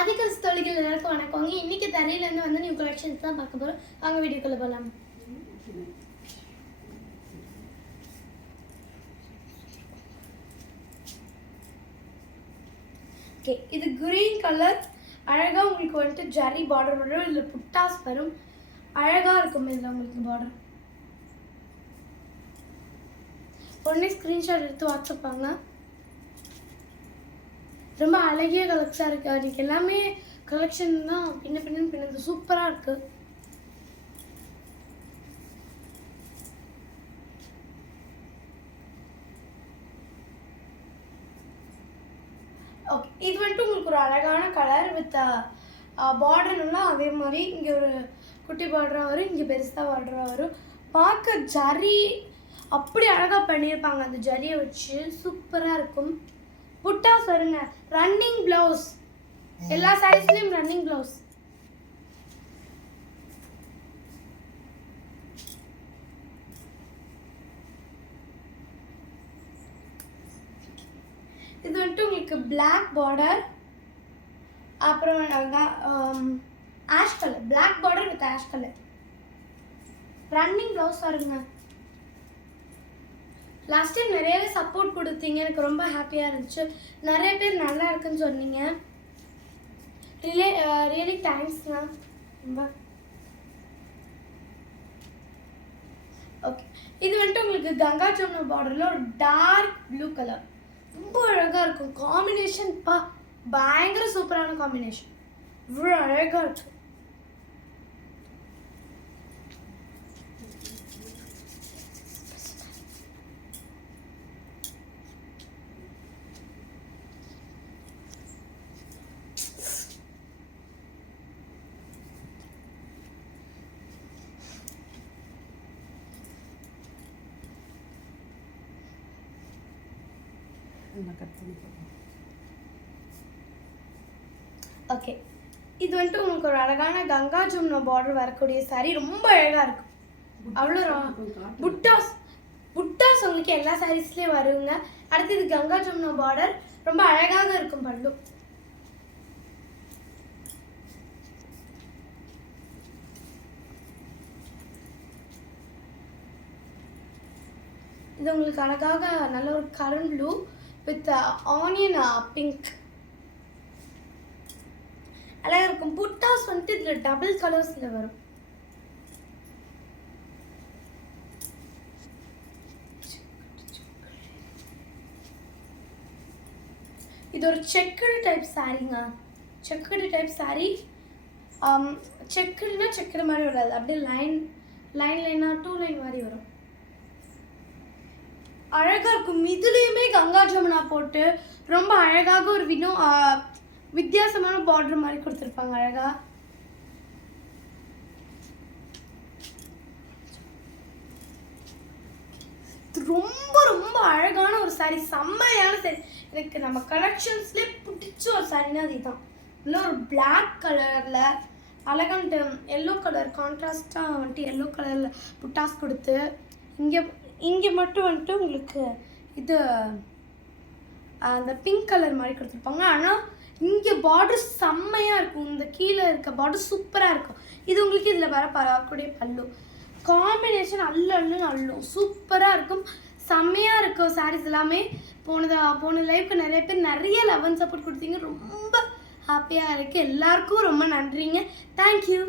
ராதிகல்ஸ் தோழிகள் எல்லாருக்கும் வணக்கங்க. இன்னைக்கு தரையிலேருந்து வந்து நியூ கலெக்ஷன்ஸ் தான் பார்க்க போகிறோம். வாங்க வீடியோக்குள்ளே போகலாம். ஓகே, இது கிரீன் கலர். அழகாக உங்களுக்கு வந்துட்டு ஜரி பார்டர் வரும், இல்லை புட்டாஸ் வரும். அழகாக இருக்கும் இதில் உங்களுக்கு பார்டர். உடனே ஸ்க்ரீன்ஷாட் எடுத்து வாட்ஸ்அப் வாங்க. ரொம்ப அழகிய கலெக்ஷனாக இருக்குது. அதுக்கு எல்லாமே கலெக்ஷன் தான் பின்னது சூப்பராக இருக்குது. ஓகே, இது வந்துட்டு உங்களுக்கு ஒரு அழகான கலர் வித் பார்டர்னா அதே மாதிரி இங்கே ஒரு குட்டி பார்டராக வரும், இங்கே பெருசாக பார்டராக வரும். பார்க்க ஜரி அப்படி அழகாக பண்ணியிருப்பாங்க. அந்த ஜரியை வச்சு சூப்பராக இருக்கும். புட்டாஸ் வருங்க. ரன்னிங் பிளவுஸ், எல்லா சாரீஸ்லயும் ரன்னிங் பிளவுஸ். இது வந்துட்டு உங்களுக்கு பிளாக் பார்டர், அப்புறம் ash colour, black border with ash colour. Running blouse வருங்க. லாஸ்ட் டைம் நிறையவே சப்போர்ட் கொடுத்தீங்க, எனக்கு ரொம்ப ஹாப்பியாக இருந்துச்சு. நிறைய பேர் நல்லா இருக்குன்னு சொன்னீங்க. ரியலி தேங்க்ஸ்ண்ணா. ரொம்ப ஓகே, இது வந்துட்டு உங்களுக்கு கங்கா ஜமுனா பார்டரில் ஒரு டார்க் ப்ளூ கலர். ரொம்ப அழகாக இருக்கும் காம்பினேஷன். பயங்கர சூப்பரான காம்பினேஷன். இவ்வளோ அழகாக இருக்கும். ஓகே, இது வந்துட்டு உங்களுக்கு ஒரு அழகான கங்கா ஜமுனா பார்டர் வரக்கூடிய சாரீ. ரொம்ப அழகாக இருக்கும். அவ்வளோ புட்டாஸ் உங்களுக்கு எல்லா சாரீஸ்லேயும் வருங்க. அடுத்து இது கங்கா ஜமுனா பார்டர், ரொம்ப அழகாக இருக்கும் பல்லு. இது உங்களுக்கு அழகாக நல்ல ஒரு current blue with onion pink அழகாக இருக்கும். புட்டாஸ் வந்துட்டு இதில் டபுள் கலர்ஸில் வரும். இது ஒரு செக்குடு டைப் சாரீங்க. Checked type saree. செக்குடுனா செக்குடு மாதிரி வராது, அப்படியே லைனாக 2 லைன் மாதிரி வரும். அழகாக இருக்கும். இதுலேயுமே கங்கா ஜமுனா போட்டு ரொம்ப அழகாக ஒரு வித்தியாசமான பார்டர் மாதிரி கொடுத்துருப்பாங்க. அழகா ரொம்ப ரொம்ப அழகான ஒரு சாரீ, செம்மையான சாரீ. எனக்கு நம்ம கலெக்ஷன்ஸ்லேயே பிடிச்ச ஒரு சாரீனா அதுதான். இல்லை ஒரு பிளாக் கலரில் அழகான்ட்டு எல்லோ கலர் கான்ட்ராஸ்டாக வந்துட்டு எல்லோ கலரில் புட்டாஸ் கொடுத்து இங்கே மட்டும் வந்துட்டு உங்களுக்கு இது அந்த பிங்க் கலர் மாதிரி கொடுத்துருப்பாங்க. ஆனால் இங்கே பார்டர் செம்மையாக இருக்கும். இந்த கீழே இருக்க பார்டர் சூப்பராக இருக்கும். இது உங்களுக்கு இதில் வரக்கூடிய பல்லு காம்பினேஷன் அள்ளும் சூப்பராக இருக்கும். செம்மையாக இருக்கும் சாரீஸ் எல்லாமே. போன லைஃப்க்கு நிறைய பேர் நிறைய லவ் அண்ட் சப்போர்ட் கொடுத்தீங்க. ரொம்ப ஹாப்பியாக இருக்குது. எல்லாருக்கும் ரொம்ப நன்றிங்க. தேங்க்யூ.